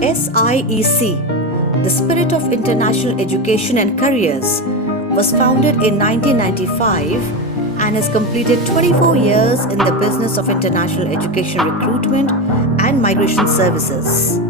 SIEC, the Spirit of International Education and Careers, was founded in 1995 and has completed 24 years in the business of international education recruitment and migration services.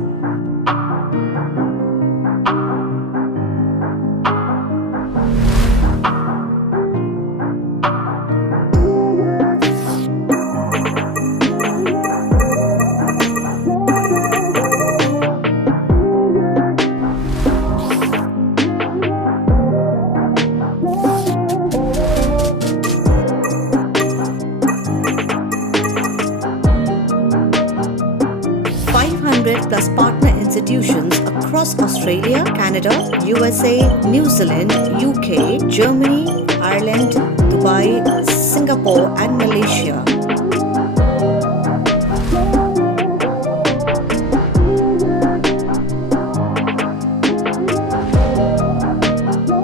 Plus partner institutions across Australia, Canada, USA, New Zealand, UK, Germany, Ireland, Dubai, Singapore and Malaysia.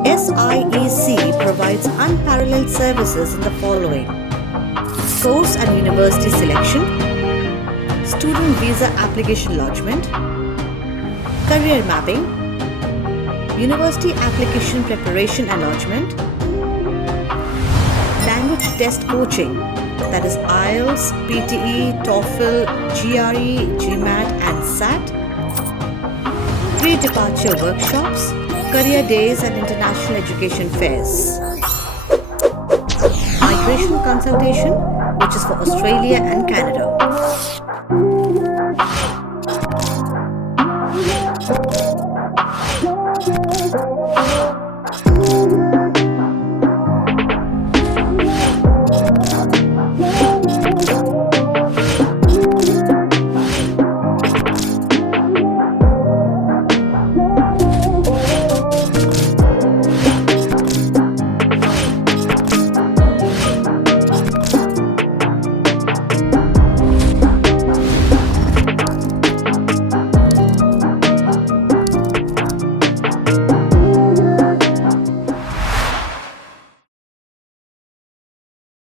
SIEC provides unparalleled services in the following: course and university selection, student visa application lodgement, career mapping, university application preparation and lodgement, language test coaching, that is IELTS, PTE, TOEFL, GRE, GMAT and SAT, pre-departure workshops, career days and international education fairs, migration consultation, which is for Australia and Canada.